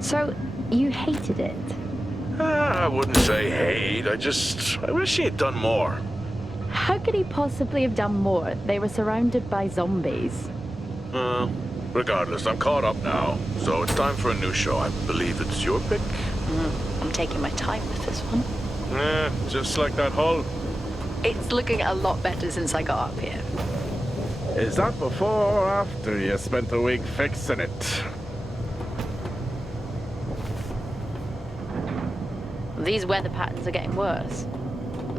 So, you hated it? I wouldn't say hate, I wish he had done more. How could he possibly have done more? They were surrounded by zombies. Regardless, I'm caught up now, so it's time for a new show. I believe it's your pick? I'm taking my time with this one. Just like that hull. It's looking a lot better since I got up here. Is that before or after you spent a week fixing it? These weather patterns are getting worse.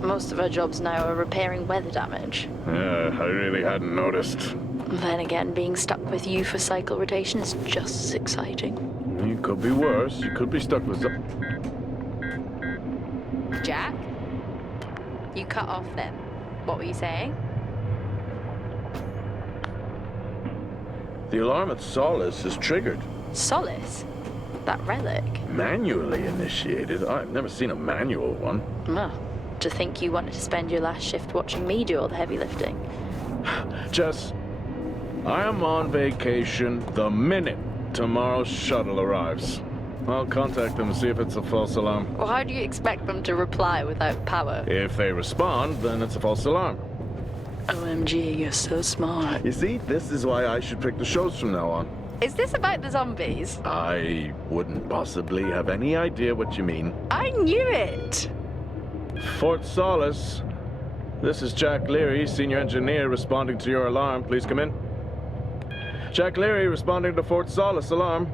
Most of our jobs now are repairing weather damage. Yeah, I really hadn't noticed. Then again, being stuck with you for cycle rotation is just as exciting. It could be worse. You could be stuck with some... Jack? You cut off then. What were you saying? The alarm at Solis is triggered. Solis? That relic? Manually initiated? I've never seen a manual one. Well, to think you wanted to spend your last shift watching me do all the heavy lifting. Jess, I am on vacation the minute tomorrow's shuttle arrives. I'll contact them and see if it's a false alarm. Well, how do you expect them to reply without power? If they respond, then it's a false alarm. OMG, you're so smart. You see, this is why I should pick the shows from now on. Is this about the zombies? I wouldn't possibly have any idea what you mean. I knew it! Fort Solis. This is Jack Leary, senior engineer, responding to your alarm. Please come in. Jack Leary, responding to Fort Solis alarm.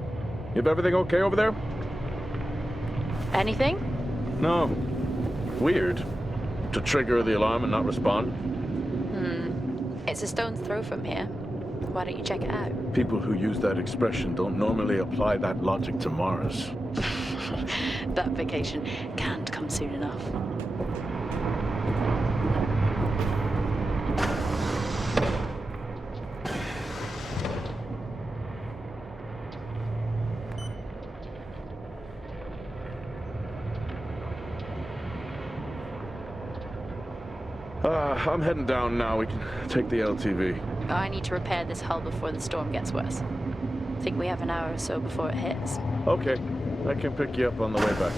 You have everything okay over there? Anything? No. Weird. To trigger the alarm and not respond. It's a stone's throw from here. Why don't you check it out? People who use that expression don't normally apply that logic to Mars. That vacation can't come soon enough. I'm heading down now. We can take the LTV. I need to repair this hull before the storm gets worse. I think we have an hour or so before it hits. Okay. I can pick you up on the way back.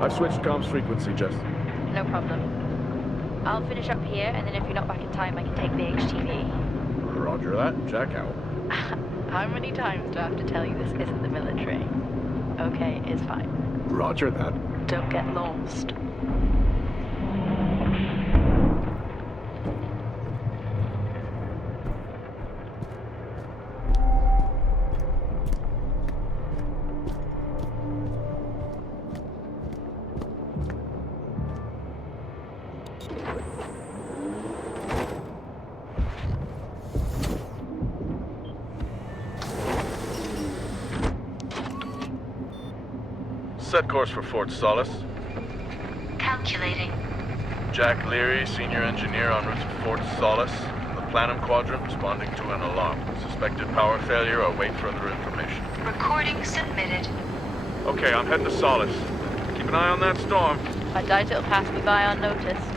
I've switched comms frequency, Jess. No problem. I'll finish up here, and then if you're not back in time, I can take the HTV. Roger that. Jack out. How many times do I have to tell you this isn't the military? Okay, it's fine. Roger that. Don't get lost. Set course for Fort Solis. Calculating. Jack Leary, senior engineer en route to Fort Solis. The Planum Quadrant responding to an alarm. Suspected power failure. Await further information. Recording submitted. Okay, I'm heading to Solis. Keep an eye on that storm. I doubt it'll pass me by unnoticed.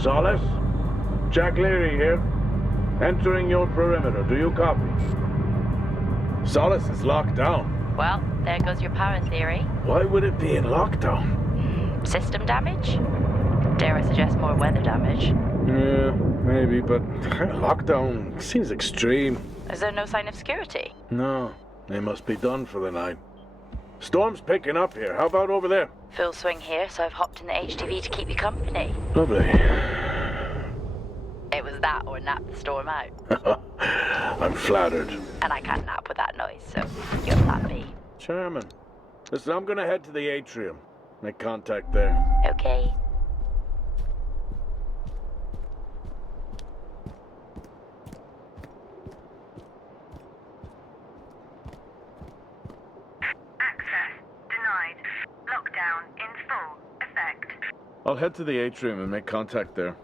Solis? Jack Leary here. Entering your perimeter. Do you copy? Solis is locked down. Well, there goes your power theory. Why would it be in lockdown? System damage? Dare I suggest more weather damage? Yeah, maybe, but lockdown seems extreme. Is there no sign of security? No, they must be done for the night. Storm's picking up here. How about over there? Full swing here, so I've hopped in the HTV to keep you company. Lovely. It was that or nap the storm out. I'm flattered. And I can't nap with that noise, so you're plan B. Charming. Listen, I'm gonna head to the atrium. Make contact there. Okay. Access denied. Lockdown in full effect. I'll head to the atrium and make contact there.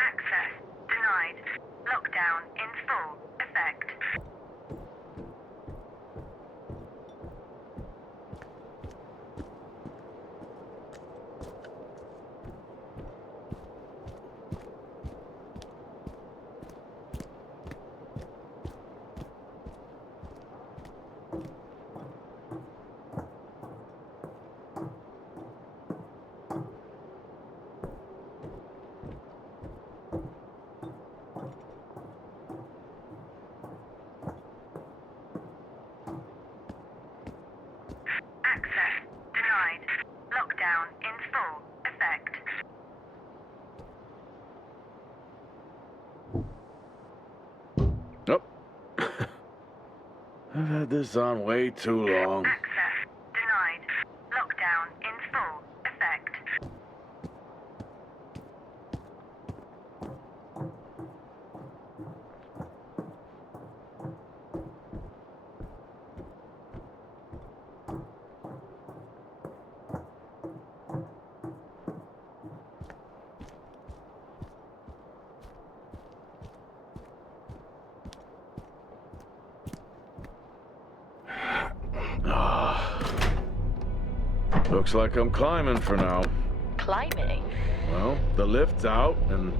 Access denied. Lockdown in full effect. Access denied. Lockdown in full effect. Oh. I've had this on way too long. Access denied. Lockdown in full effect. Looks like I'm climbing for now. Climbing? Well, the lift's out and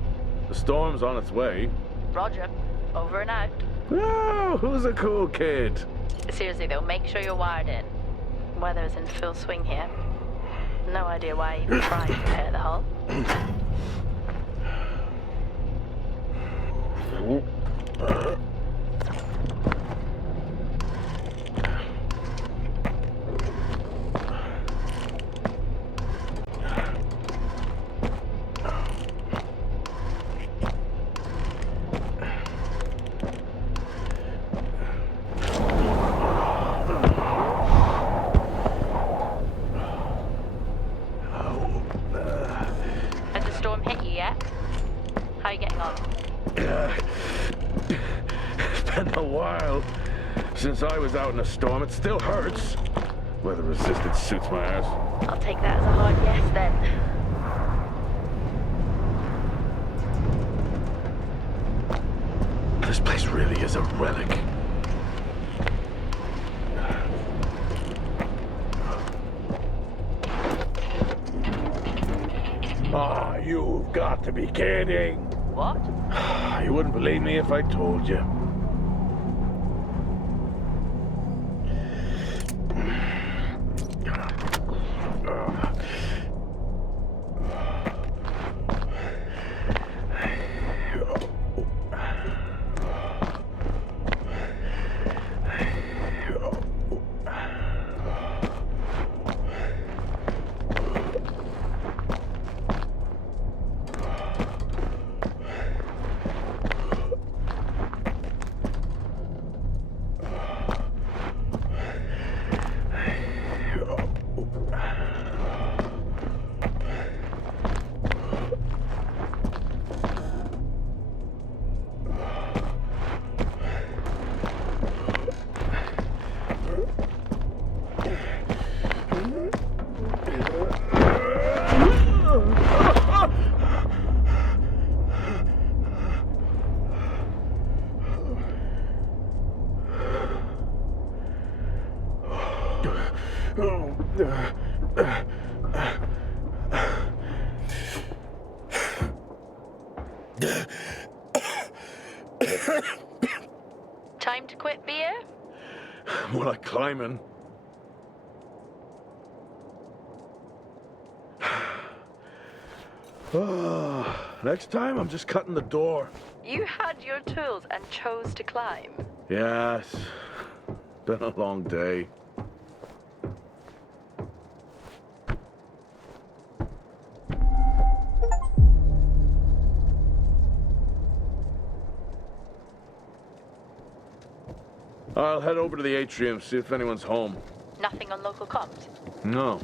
the storm's on its way. Roger. Over and out. Oh, who's a cool kid? Seriously though, make sure you're wired in. Weather's in full swing here. No idea why I even tried to repair the hull. Has the storm hit you yet? How are you getting on? It's been a while since I was out in a storm. It still hurts. Weather resistant suits my ass. I'll take that as a hard yes then. This place really is a relic. Ah, you've got to be kidding. What? You wouldn't believe me if I told you. Time to quit beer? More like climbing. Next time, I'm just cutting the door. You had your tools and chose to climb. Yes. Been a long day. I'll head over to the atrium, see if anyone's home. Nothing on local comms? No.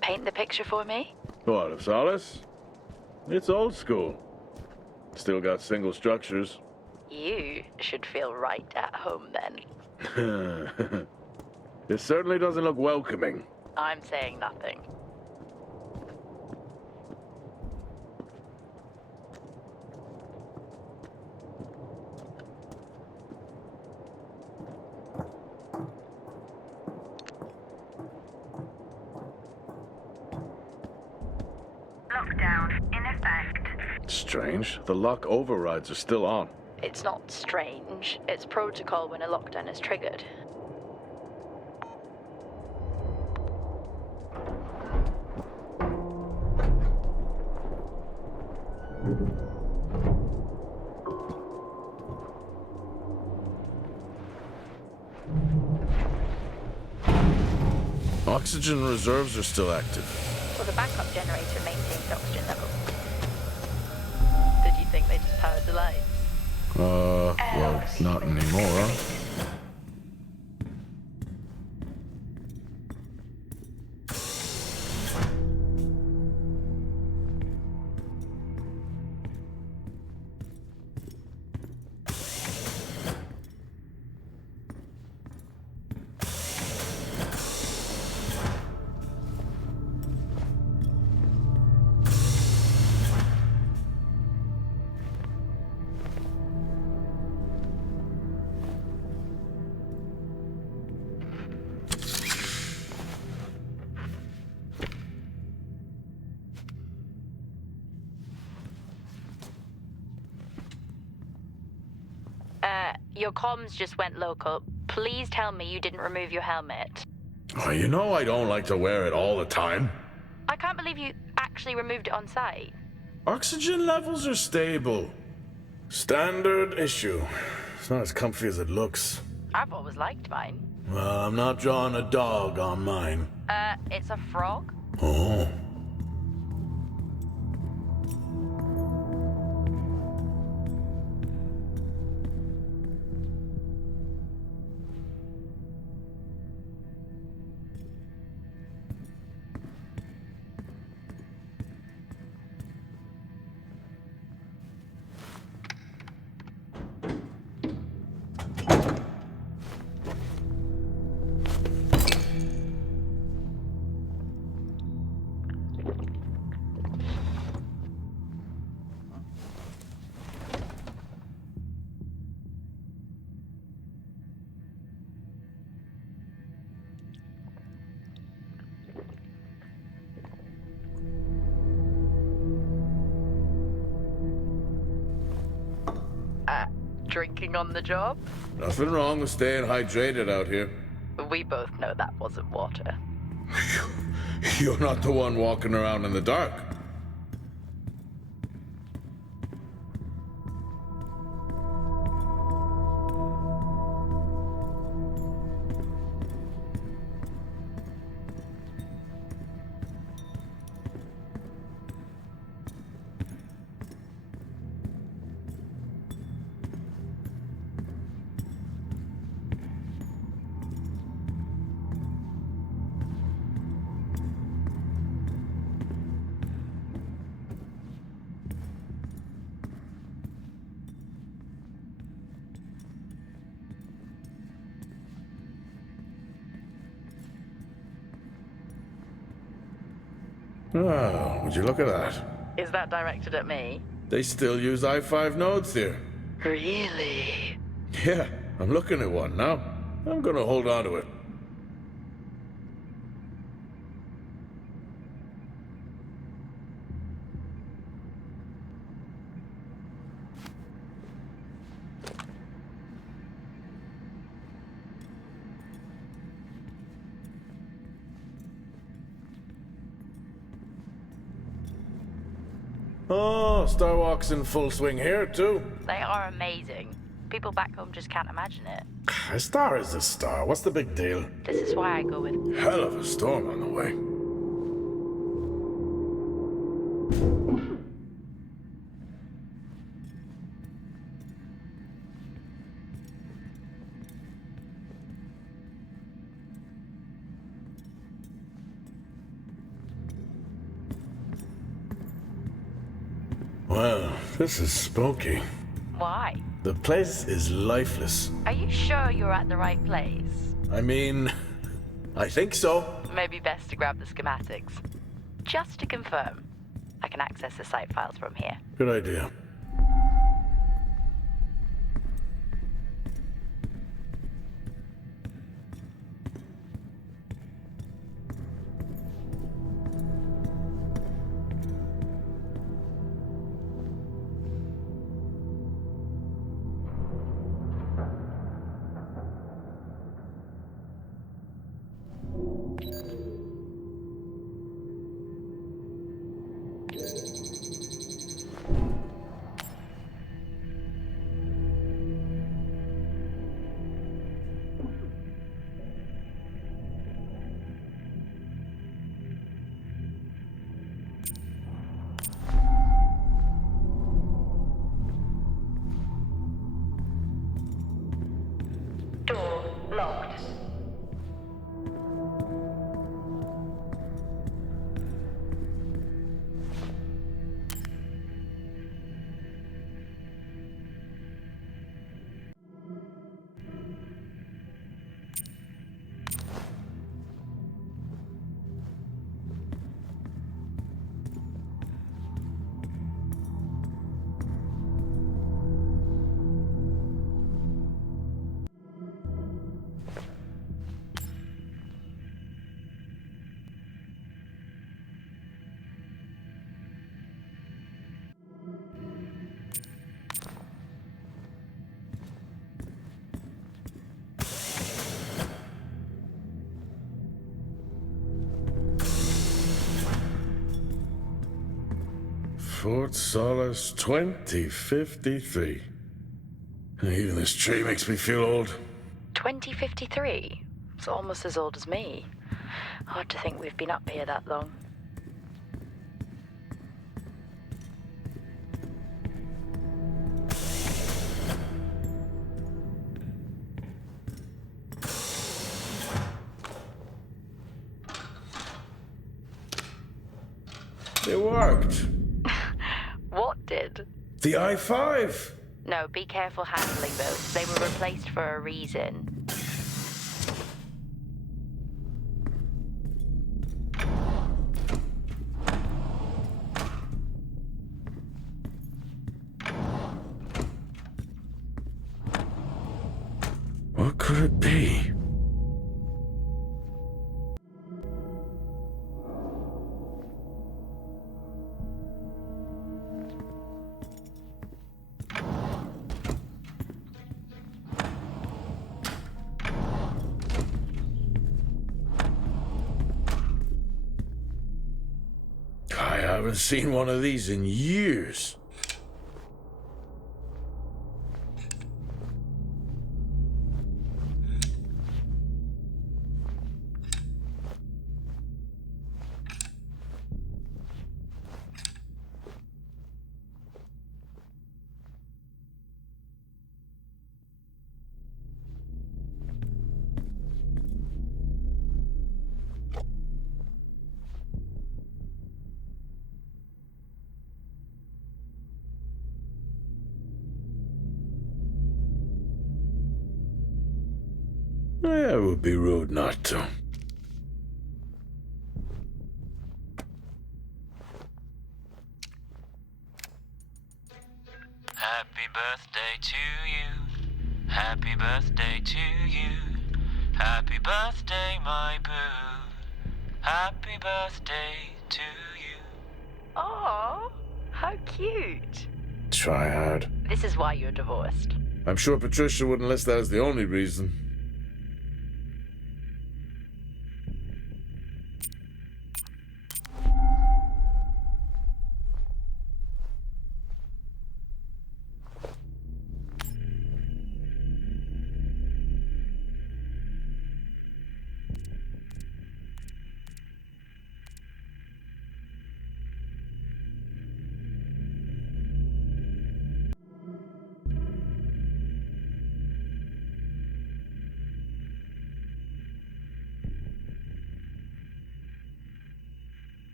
Paint the picture for me? What, of Solis? It's old school. Still got single structures. You should feel right at home then. It certainly doesn't look welcoming. I'm saying nothing. Lockdown in effect. Strange. The lock overrides are still on. It's not strange. It's protocol when a lockdown is triggered. Oxygen reserves are still active. Well, the backup generator maintains oxygen levels. Did you think they just powered the lights? Well, not anymore, huh? Your comms just went local. Please tell me you didn't remove your helmet. Oh, you know I don't like to wear it all the time. I can't believe you actually removed it on site. Oxygen levels are stable. Standard issue. It's not as comfy as it looks. I've always liked mine. Well, I'm not drawing a dog on mine. It's a frog? Oh. Drinking on the job? Nothing wrong with staying hydrated out here. We both know that wasn't water. You're not the one walking around in the dark. Oh, would you look at that? Is that directed at me? They still use i5 nodes here. Really? Yeah, I'm looking at one now. I'm gonna hold on to it. Oh, Starwalk's in full swing here, too. They are amazing. People back home just can't imagine it. A star is a star. What's the big deal? This is why I go with... Hell of a storm on the way. Well, this is spooky. Why? The place is lifeless. Are you sure you're at the right place? I mean, I think so. Maybe best to grab the schematics. Just to confirm, I can access the site files from here. Good idea. Door locked. Fort Solis 2053. Even this tree makes me feel old. 2053? It's almost as old as me. Hard to think we've been up here that long. It worked. What did? The I-5. No, be careful handling those. They were replaced for a reason. What could it be? I haven't seen one of these in years. Yeah, it would be rude not to. Happy birthday to you. Happy birthday to you. Happy birthday, my boo. Happy birthday to you. Oh, how cute. Try hard. This is why you're divorced. I'm sure Patricia wouldn't list that as the only reason.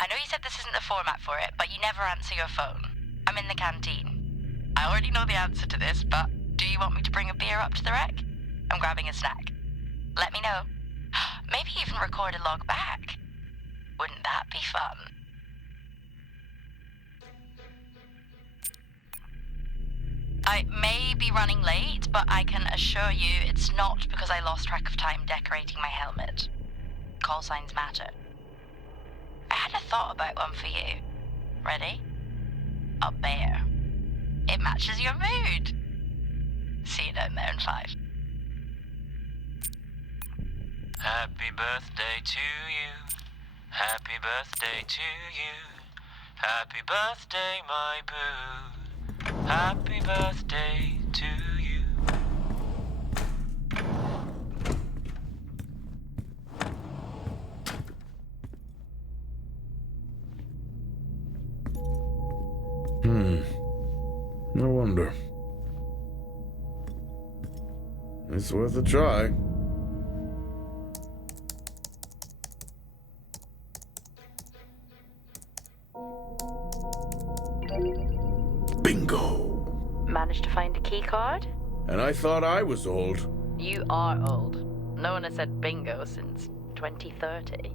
I know you said this isn't the format for it, but you never answer your phone. I'm in the canteen. I already know the answer to this, but do you want me to bring a beer up to the wreck? I'm grabbing a snack. Let me know. Maybe even record a log back. Wouldn't that be fun? I may be running late, but I can assure you it's not because I lost track of time decorating my helmet. Call signs matter. I had a thought about one for you. Ready? A bear. It matches your mood. See you down there in 5. Happy birthday to you. Happy birthday to you. Happy birthday, my boo. Happy birthday to you. No wonder. It's worth a try. Bingo! Managed to find a key card? And I thought I was old. You are old. No one has said bingo since 2030.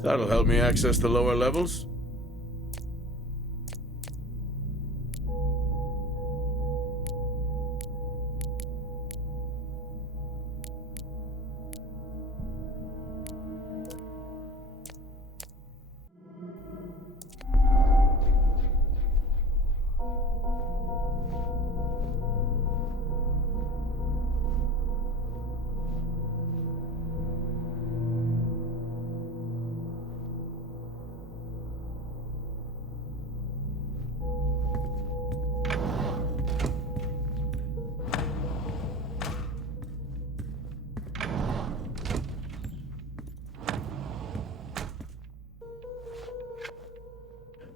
That'll help me access the lower levels.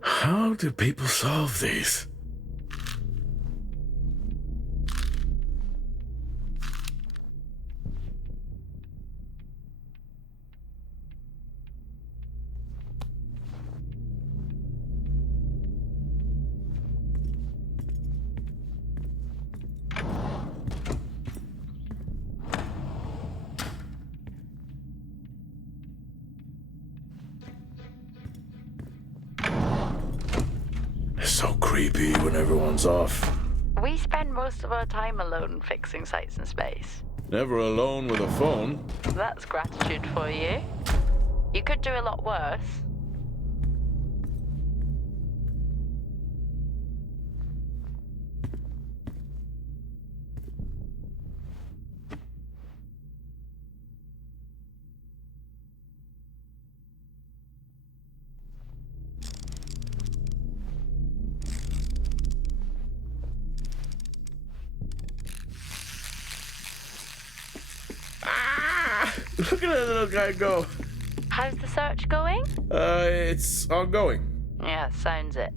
How do people solve these? It's so creepy when everyone's off. We spend most of our time alone fixing sights in space. Never alone with a phone. That's gratitude for you. You could do a lot worse. Look at that little guy go. How's the search going? It's ongoing. Yeah, sounds it.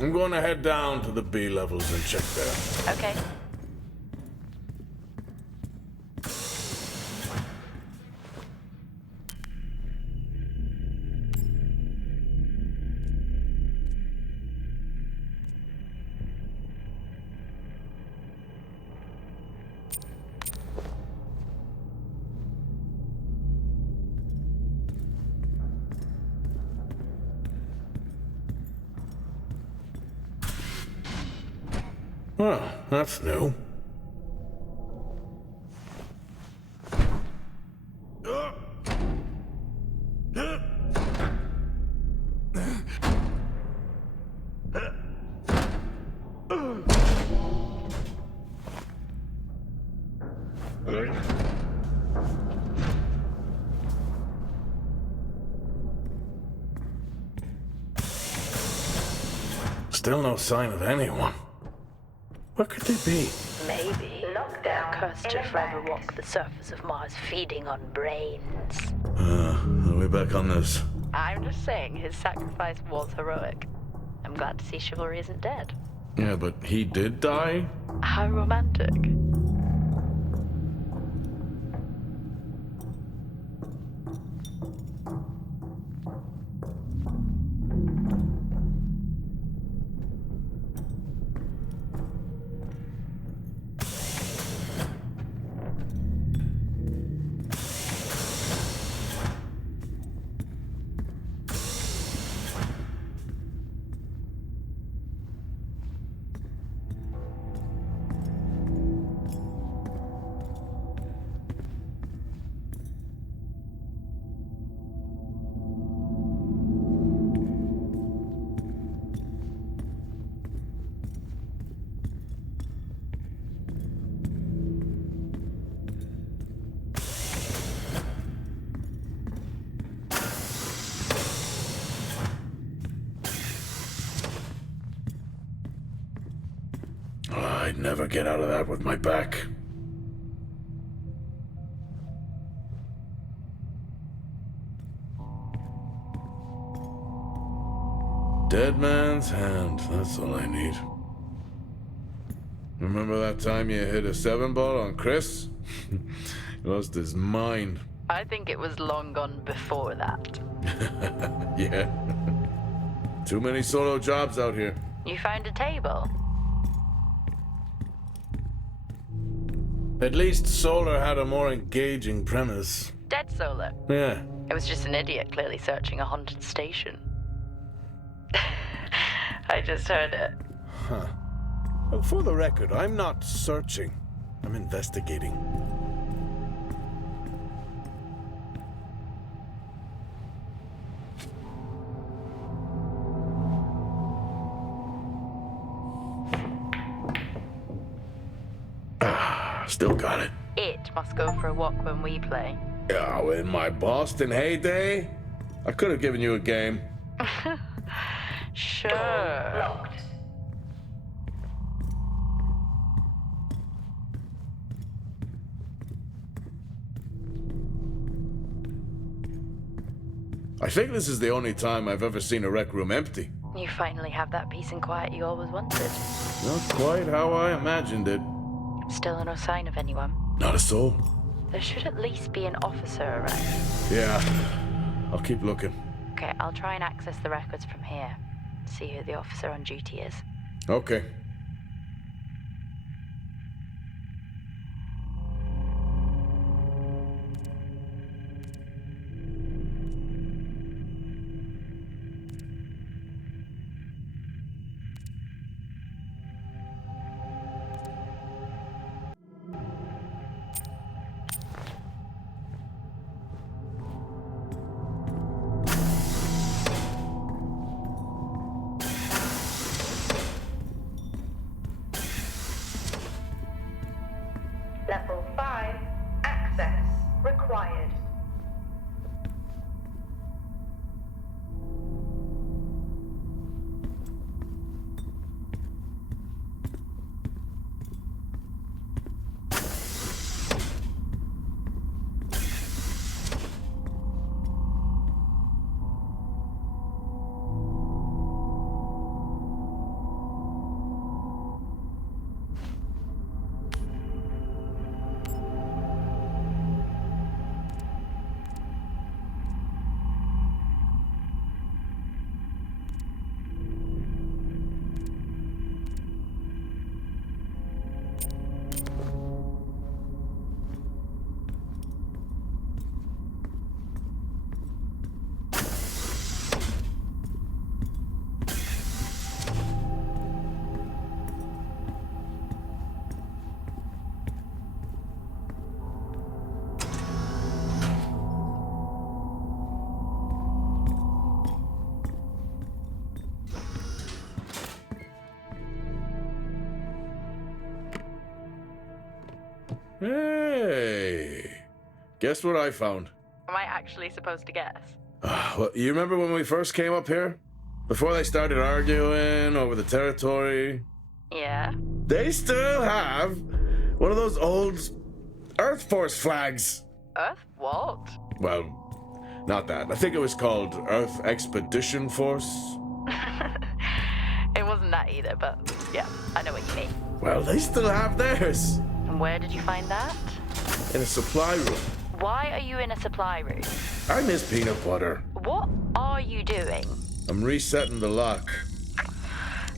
I'm going to head down to the B levels and check there. Okay. Well, that's new. Still no sign of anyone. Where could they be? Maybe. They're cursed to forever walk the surface of Mars feeding on brains. Are we back on this? I'm just saying his sacrifice was heroic. I'm glad to see chivalry isn't dead. Yeah, but he did die? How romantic. I'd never get out of that with my back. Dead man's hand, that's all I need. Remember that time you hit a 7-ball on Chris? He lost his mind. I think it was long gone before that. Yeah. Too many solo jobs out here. You found a table? At least Solar had a more engaging premise. Dead Solar. Yeah. It was just an idiot clearly searching a haunted station. I just heard it. Huh. Well, for the record, I'm not searching. I'm investigating. Still got it. It must go for a walk when we play. Oh, in my Boston heyday, I could have given you a game. Sure. Locked. I think this is the only time I've ever seen a rec room empty. You finally have that peace and quiet you always wanted. Not quite how I imagined it. Still no sign of anyone. Not a soul. There should at least be an officer around. Yeah. I'll keep looking. Okay, I'll try and access the records from here. See who the officer on duty is. Okay. Level 5, access required. Hey! Guess what I found? Am I actually supposed to guess? Well, you remember when we first came up here? Before they started arguing over the territory? Yeah? They still have one of those old Earth Force flags. Earth what? Well, not that. I think it was called Earth Expedition Force. It wasn't that either, but yeah, I know what you mean. Well, they still have theirs. And where did you find that? In a supply room. Why are you in a supply room? I miss peanut butter. What are you doing? I'm resetting the lock.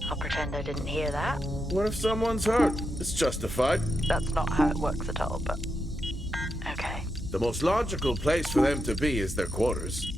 I'll pretend I didn't hear that. What if someone's hurt? It's justified. That's not how it works at all, but... Okay. The most logical place for them to be is their quarters.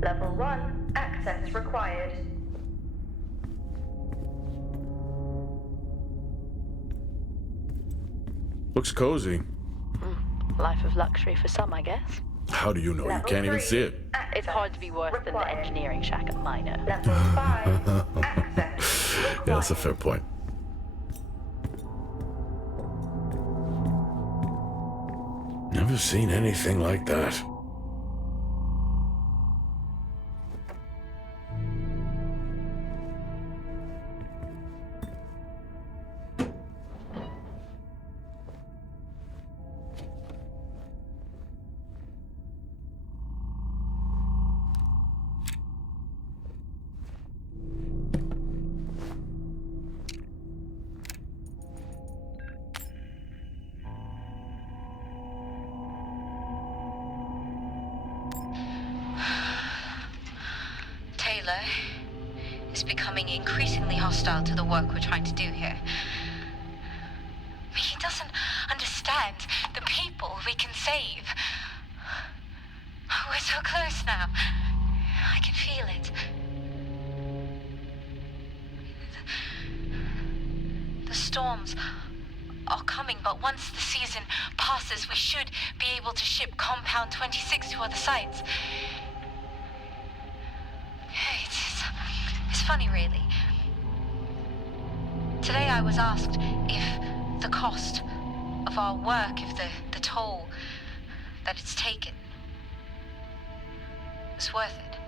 Level 1, access required. Looks cozy. Life of luxury for some, I guess. How do you know? You Level can't even 3, see it. access It's hard to be worse than the required. engineering shack at Minor. Level 5, access required. Yeah, that's a fair point. Never seen anything like that. Taylor is becoming increasingly hostile to the work we're trying to do here. He doesn't understand the people we can save. We're so close now. I can feel it. The storms are coming, but once the season passes, we should be able to ship Compound 26 to other sites. It's funny, really. Today I was asked if the cost of our work, if the toll that it's taken is worth it.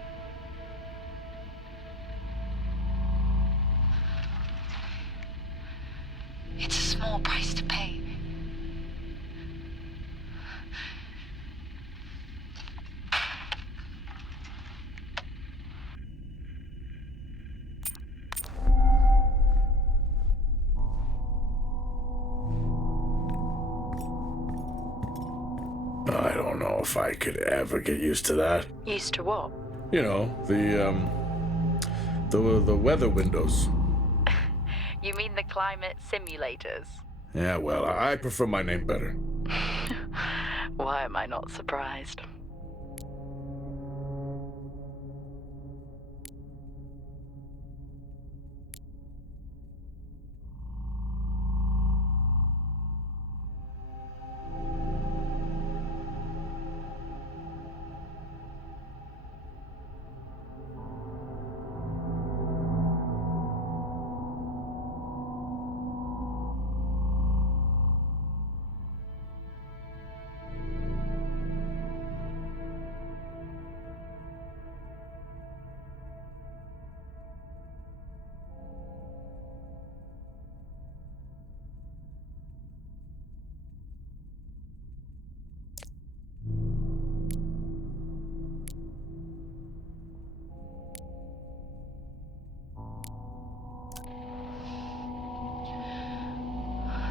It's a small price to pay. I don't know if I could ever get used to that. Used to what? You know, the weather windows. You mean the climate simulators? Yeah, well, I prefer my name better. Why am I not surprised?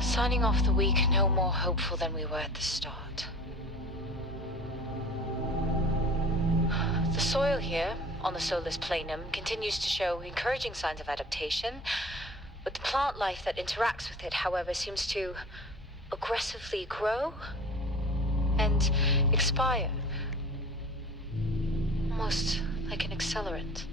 Signing off the week no more hopeful than we were at the start. The soil here, on the Solis Planum, continues to show encouraging signs of adaptation, but the plant life that interacts with it, however, seems to aggressively grow and expire. Almost like an accelerant.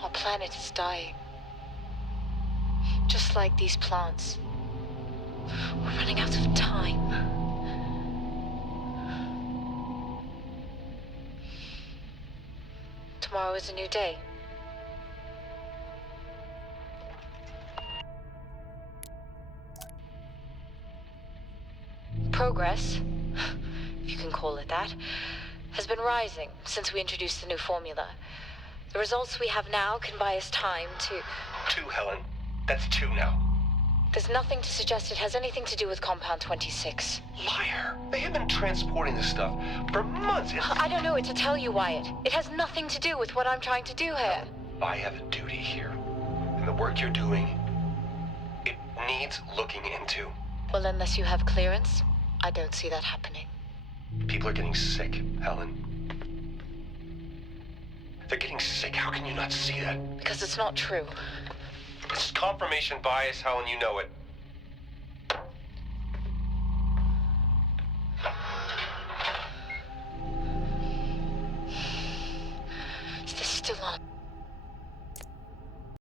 Our planet is dying. Just like these plants. We're running out of time. Tomorrow is a new day. Progress, if you can call it that, has been rising since we introduced the new formula. The results we have now can buy us time to... 2, Helen. That's 2 now. There's nothing to suggest it has anything to do with Compound 26. Liar. They have been transporting this stuff for months. I don't know what to tell you, Wyatt. It has nothing to do with what I'm trying to do here. I have a duty here. And the work you're doing, it needs looking into. Well, unless you have clearance, I don't see that happening. People are getting sick, Helen. They're getting sick. How can you not see that? Because it's not true. It's confirmation bias, Helen. You know it. Is this still on?